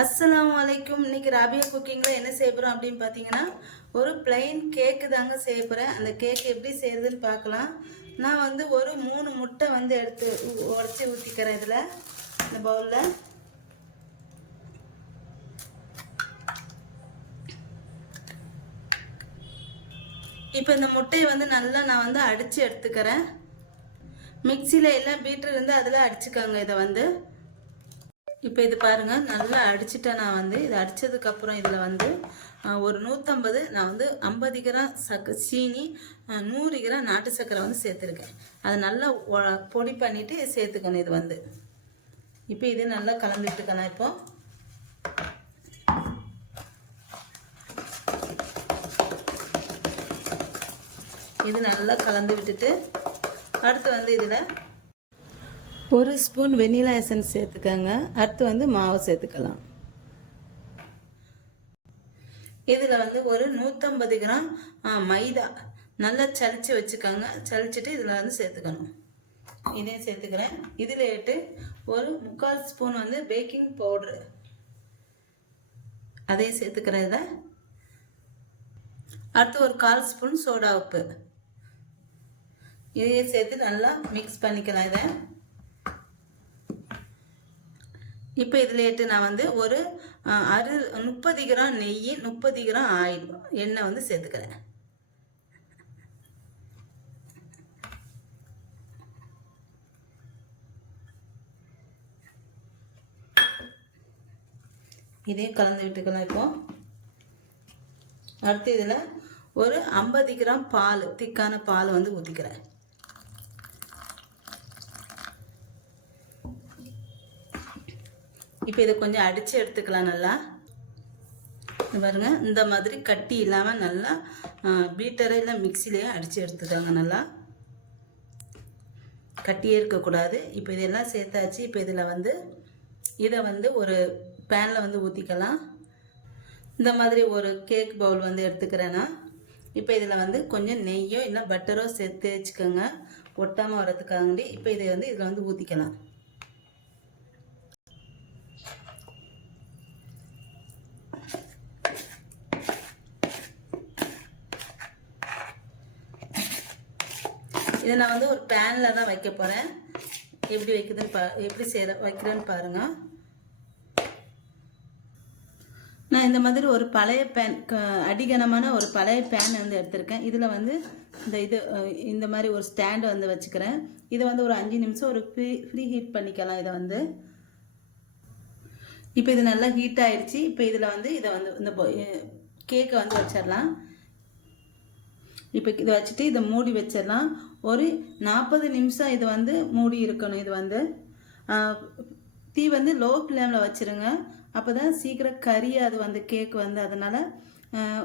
அஸ்லாம் வலைக்கும் இன்னைக்கு ராபியா குக்கிங்கில் என்ன செய்ய போகிறோம் அப்படின்னு பார்த்தீங்கன்னா ஒரு பிளெயின் கேக்கு தாங்க செய்ய போகிறேன் அந்த கேக் எப்படி செய்யறதுன்னு பார்க்கலாம். நான் வந்து ஒரு மூணு முட்டை வந்து எடுத்து உடச்சி ஊற்றிக்கிறேன் இதில் இந்த பவுலில் இப்போ இந்த முட்டையை வந்து நல்லா நான் வந்து அடித்து எடுத்துக்கிறேன். மிக்சியில் எல்லாம் பீட்ரு இருந்து அதில் அடிச்சுக்கோங்க இதை வந்து. இப்போ இது பாருங்கள் நல்லா அடிச்சுட்டேன் நான் வந்து. இது அடித்ததுக்கப்புறம் இதில் வந்து ஒரு நூற்றம்பது நான் வந்து ஐம்பது கிராம் சக்க சீனி நூறு கிராம் நாட்டு சர்க்கரை வந்து சேர்த்துருக்கேன். அதை நல்லா பொடி பண்ணிவிட்டு சேர்த்துக்கணும் இது வந்து. இப்போ இது நல்லா கலந்துட்டுக்கணும் இப்போ. இது நல்லா கலந்து விட்டுட்டு அடுத்து வந்து இதில் ஒரு ஸ்பூன் வெண்ணிலா எசன்ஸ் சேர்த்துக்கோங்க. அடுத்து வந்து மாவு சேர்த்துக்கலாம். இதில் வந்து ஒரு நூற்றம்பது கிராம் மைதா நல்லா சளிச்சு வச்சுக்கோங்க. சளிச்சுட்டு இதில் வந்து சேர்த்துக்கணும். இதையும் சேர்த்துக்கிறேன். இதில் இட்டு ஒரு முக்கால் ஸ்பூன் வந்து பேக்கிங் பவுட்ரு. அதையும் சேர்த்துக்கிறேன் இதை. அடுத்து ஒரு கால் ஸ்பூன் சோடா உப்பு. இதையும் சேர்த்து நல்லா மிக்ஸ் பண்ணிக்கலாம் இதை. இப்போ இதில் நான் வந்து ஒரு அஹ், அறு முப்பது கிராம் நெய் முப்பது கிராம் ஆயில் எண்ணெய் வந்து சேர்த்துக்கிறேன் இதையும் கலந்து விட்டுக்கலாம் இப்போ. அடுத்து இதில் ஒரு ஐம்பது கிராம் பால் திக்கான பால் வந்து ஊற்றிக்கிறேன் இப்போ இதை கொஞ்சம் அடித்து எடுத்துக்கலாம் நல்லா. பாருங்க இந்த மாதிரி கட்டி இல்லாமல் நல்லா பீட்டரை இல்லை மிக்சிலேயே அடித்து எடுத்துக்கோங்க நல்லா. கட்டியே இருக்கக்கூடாது. இப்போ இதெல்லாம் சேர்த்தாச்சு. இப்போ இதில் வந்து இதை வந்து ஒரு பேனில் வந்து ஊற்றிக்கலாம் இந்த மாதிரி ஒரு கேக் பவுல் வந்து எடுத்துக்கிறேன்னா இப்போ இதில் வந்து கொஞ்சம் நெய்யோ இல்லை பட்டரோ சேர்த்து வச்சுக்கோங்க. ஒட்டாமல் வரதுக்காண்டி இப்போ இதை வந்து இதில் வந்து ஊற்றிக்கலாம் இதை நான் வந்து ஒரு பேனில் தான் வைக்க போகிறேன் எப்படி வைக்குதுன்னு பா எப்படி செய்கிற வைக்கிறேன்னு பாருங்கள் நான் இந்த மாதிரி ஒரு பழைய பேன் க- அடிகனமான ஒரு பழைய பேன் வந்து எடுத்திருக்கேன். இதில் வந்து இந்த இது இந்த மாதிரி ஒரு ஸ்டாண்டு வந்து வச்சுக்கிறேன். இதை வந்து ஒரு அஞ்சு நிமிஷம் ஒரு ஃப்ரீ ஃப்ரீ ஹீட் பண்ணிக்கலாம் இதை வந்து. இப்போ இது நல்லா ஹீட் ஆயிடுச்சு இப்போ இதில் வந்து இதை வந்து இந்த கேக்கை வந்து வச்சிடலாம். இப்போ இதை வச்சுட்டு இதை மூடி வச்சிடலாம். ஒரு நாற்பது நிமிஷம் இது வந்து மூடி இருக்கணும். இது வந்து தீ வந்து லோ ஃப்ளேமில் வச்சுருங்க. அப்போ தான் சீக்கிரம் கரியாது வந்து கேக் வந்து அதனால்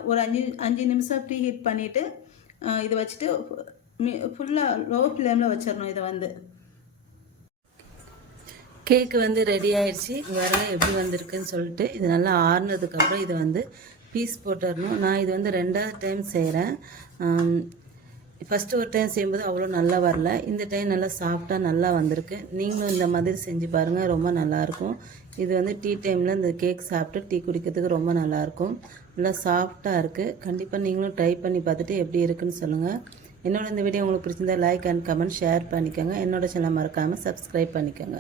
ஒரு அஞ்சு அஞ்சு நிமிஷம் ப்ரீ ஹீட் பண்ணிவிட்டு இதை வச்சுட்டு ஃபுல்லாக லோ ஃப்ளேமில் வச்சிடணும் இதை வந்து. கேக்கு வந்து ரெடி ஆயிடுச்சு. வேற எப்படி வந்திருக்குன்னு சொல்லிட்டு இது நல்லா ஆறுனதுக்கப்புறம் இதை வந்து பீஸ் போட்டுடணும். நான் இது வந்து ரெண்டாவது டைம் செய்கிறேன் ஃபஸ்ட்டு ஒரு டைம் செய்யும்போது அவ்வளோ நல்லா வரல. இந்த டைம் நல்லா சாஃப்டாக நல்லா வந்திருக்கு. நீங்களும் இந்த மாதிரி செஞ்சு பாருங்கள் ரொம்ப நல்லாயிருக்கும் இது வந்து டீ டைமில் இந்த கேக் சாப்பிட்டு டீ குடிக்கிறதுக்கு ரொம்ப நல்லாயிருக்கும் நல்லா சாஃப்டாக இருக்குது கண்டிப்பாக நீங்களும் ட்ரை பண்ணி பார்த்துட்டு எப்படி இருக்குன்னு சொல்லுங்கள் என்னோட இந்த வீடியோ உங்களுக்கு பிடிச்சிருந்தா லைக் அண்ட் கமெண்ட் ஷேர் பண்ணிக்கோங்க. என்னோட சேனல் மறக்காமல் சப்ஸ்கிரைப் பண்ணிக்கோங்க.